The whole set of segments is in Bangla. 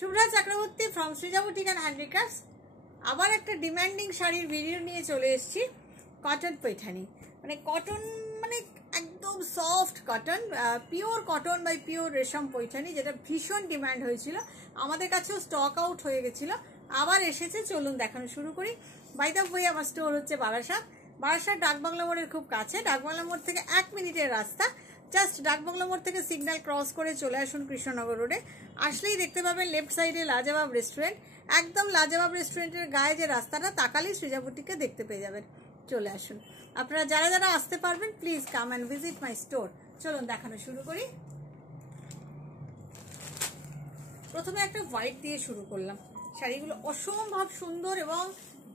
Shubhra Chakraborty from Srija boutique and handicrafts আবার একটা ডিমান্ডিং শাড়ির ভিডিও নিয়ে চলে এসেছি। কটন পৈঠানি, মানে কটন, মানে একদম soft cotton, pure cotton by pure রেশম পৈঠানি, যেটা ভীষণ ডিমান্ড হয়েছিল। আমাদের কাছেও স্টক আউট হয়ে গেছিলো, আবার এসেছে। চলুন দেখানো শুরু করি। বাই দ্য ওয়ে, আমার স্টোর হচ্ছে বারাসাত। বারাসাত ডাকবাংলা মোড়ের খুব কাছে। ডাকবাংলা মোড় থেকে 1 মিনিটের রাস্তা। জাস্ট ডাকবাংলা মোড় থেকে সিগন্যাল ক্রস করে চলে আসুন কৃষ্ণনগর রোডে। আসলেই দেখতে পাবেন লেফট সাইডে লাজবাব রেস্টুরেন্ট। একদম লাজবাব রেস্টুরেন্টের গায়ে যে রাস্তাটা, তাকালেই সৃজা বুটিককে দেখতে পেয়ে যাবেন। চলে আসুন। আপনারা যারা যারা আসতে পারবেন, please come and visit my store. চলুন দেখানো শুরু করি। প্রথমে একটা হোয়াইট দিয়ে শুরু করলাম। শাড়িগুলো অসম্ভব সুন্দর এবং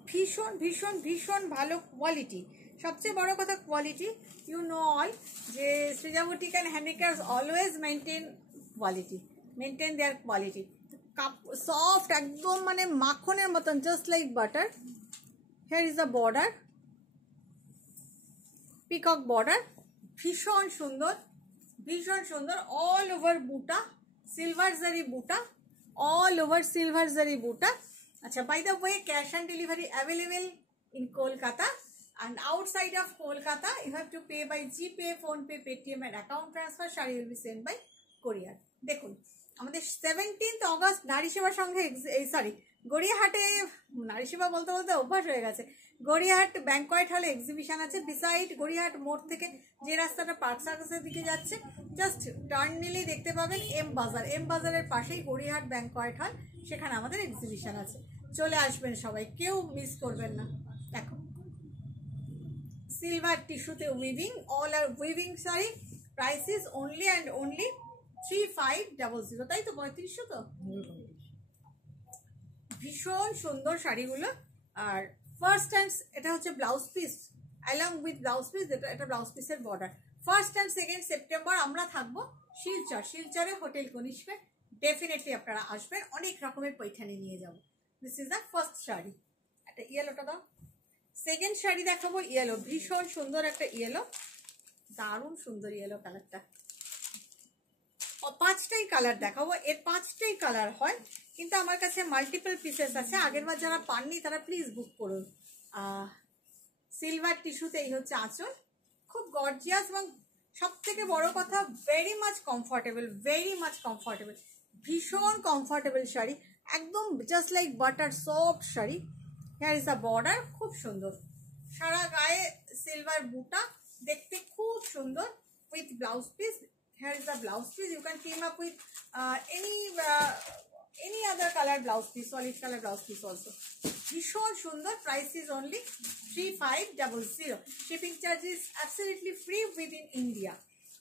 ভীষণ ভীষণ ভীষণ ভালো কোয়ালিটি। সবচেয়ে বড় কথা কোয়ালিটি। ইউ নো অল যে Srija boutique and handicrafts always maintain quality, maintain there quality. Soft একদম, মানে মাখনের মতন, just like butter. Here is the border, peacock border, ভীষণ সুন্দর, ভীষণ সুন্দর। অল ওভার বুটা, সিলভার জারি বুটা, all over silver zari buta. Acha, by the way, cash on delivery available in Kolkata, and outside of Kolkata you have to pay by GPay, PhonePe, Paytm and account transfer. Shari will be sent by courier. দেখুন, আমাদের 17th অগস্ট নারী সেবা সংঘে, সরি, গড়িয়াহাটে, নারী সেবা বলতে বলতে অভ্যাস হয়ে গেছে, গড়িয়াহাট ব্যাংকোয়েট হলে এক্সিবিশন আছে। বিসাইড গড়িয়াহাট মোড় থেকে যে রাস্তাটা পার্ক সার্কাসের দিকে যাচ্ছে, জাস্ট টার্ন নিলেই দেখতে পাবেন এম বাজার। এম বাজারের পাশেই গড়িয়াহাট ব্যাংকোয়েট হল, সেখানে আমাদের এক্সিবিশন আছে। চলে আসবেন সবাই, কেউ মিস করবেন না। দেখো, সিলভার টিস্যুতে weaving, all are weaving sari. Price is only and only 3500। তাই তো, 3500 তো। ভীষণ সুন্দর শাড়িগুলো। আর ফার্স্ট হ্যান্ড, এটা হচ্ছে blouse piece, along with blouse piece. এটা ব্লাউজ পিসের border. First and second September আমরা থাকবো শিলচর, শিলচরে হোটেল কনিষ্কে। ডেফিনেটলি আপনারা আসবেন, অনেক রকমের পৈঠানি নিয়ে যাবো। This is the first sari. একটা ইয়েলোটা দাও। সেকেন্ড শাড়ি দেখাবো ইয়েলো, ভীষণ সুন্দর একটা ইয়েলো, দারুণ সুন্দর ইয়েলো কালারটা। 5টাই কালার দেখাবো, এর 5টাই কালার হয়, কিন্তু আমার কাছে মাল্টিপল পিসেস আছে। আগেরবার যারা পাননি তারা প্লিজ বুক করুন। সিলভার টিস্যুতে এই হচ্ছে আঁচল, খুব গর্জিয়াস এবং সব থেকে বড় কথা very much comfortable, very much comfortable, ভীষণ কমফোর্টেবল শাড়ি, একদম just like butter soft sari. Here is the border, খুব সুন্দর, সারা গায়ে সিলভার বুটা, দেখতে খুব সুন্দর, with blouse piece. Here is the blouse piece. You can team up with any other color blouse piece, solid color blouse piece also. ভীষণ সুন্দর। Price is only 3500. Shipping charge is absolutely free within India.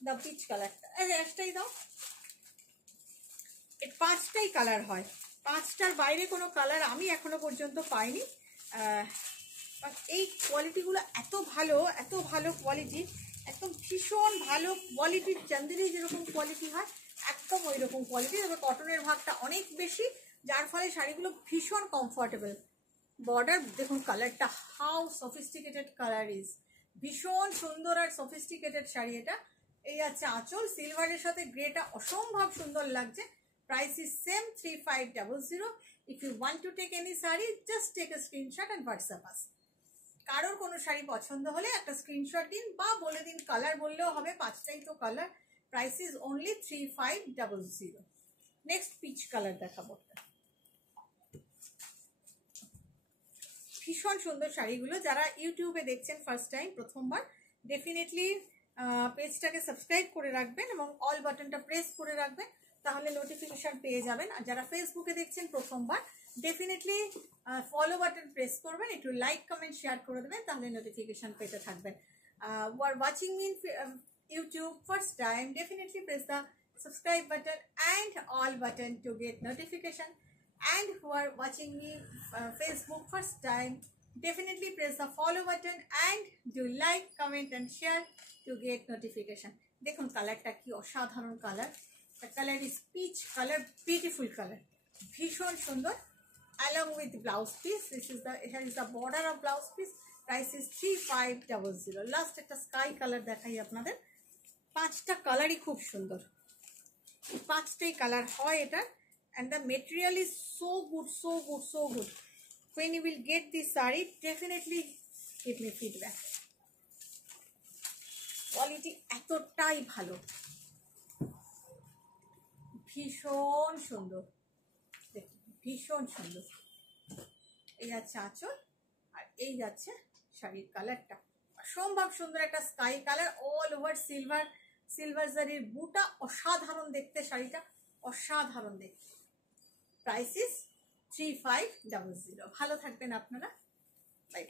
The peach color. এটাই দাও। এর 5টাই কালার হয়, 5টার বাইরে কোনো কালার আমি এখনো পর্যন্ত পাইনি। এই কোয়ালিটিগুলো এত ভালো, এত ভালো কোয়ালিটি, একদম ভীষণ ভালো কোয়ালিটির। চান্দেরি যেরকম কোয়ালিটি হয়, একদম ওই রকম কোয়ালিটি। তবে কটনের ভাগটা অনেক বেশি, যার ফলে শাড়িগুলো ভীষণ কমফোর্টেবল। বর্ডার দেখুন, কালারটা হাউ সফিস্টিকেটেড কালার ইজ, ভীষণ সুন্দর আর সফিস্টিকেটেড শাড়ি এটা। এই আছে আঁচল, সিলভারের সাথে গ্রেটা অসম্ভব সুন্দর লাগছে। Price is same 3500। If you want to take any sari, just take a screenshot and WhatsApp us. কারোর কোনো শাড়ি পছন্দ হলে একটা স্ক্রিনশট দিন বা বলে দিন, কালার বললেও হবে, 5টাই তো colour. Price is only 3500। Next peach colour দেখাবো। ভীষণ সুন্দর শাড়িগুলো। যারা ইউটিউবে দেখছেন ফার্স্ট টাইম, প্রথমবার, ডেফিনেটলি পেজটাকে সাবস্ক্রাইব করে রাখবেন এবং অল বাটনটা প্রেস করে রাখবেন, তাহলে নোটিফিকেশন পেয়ে যাবেন। আর যারা ফেসবুকে দেখছেন প্রথমবার, ডেফিনেটলি ফলো বাটন প্রেস করবেন, একটু লাইক কমেন্ট শেয়ার করে দেবেন, তাহলে নোটিফিকেশন পেতে থাকবেন। who are watching me in YouTube first time, definitely press the subscribe button and all button to get notification. And who are watching me Facebook first time, definitely press the follow button and do like, comment and share to get notification. দেখুন কালারটা কি অসাধারণ colour. The color is peach color, beautiful color, ভীষণ সুন্দর। Along with the blouse piece, here is the border of blouse piece. Price is 3500. Last একটা স্কাই কালার দেখাই আপনাদের। 5টা কালারই খুব সুন্দর, 5টাই কালার হয় এটা। and the material is so good, so good, so good. When you will get this saree, definitely give me feedback. Quality এতটাই ভালো, ভীষণ সুন্দর, ভীষণ সুন্দর। এই যাচ্ছে আঁচল, আর এই যাচ্ছে শাড়ির কালারটা অসম্ভব সুন্দর, একটা sky colour, all over silver, silver জারির বুটা, অসাধারণ দেখতে শাড়িটা, অসাধারণ দেখতে। Price is 3500। ভালো থাকবেন আপনারা, বাই।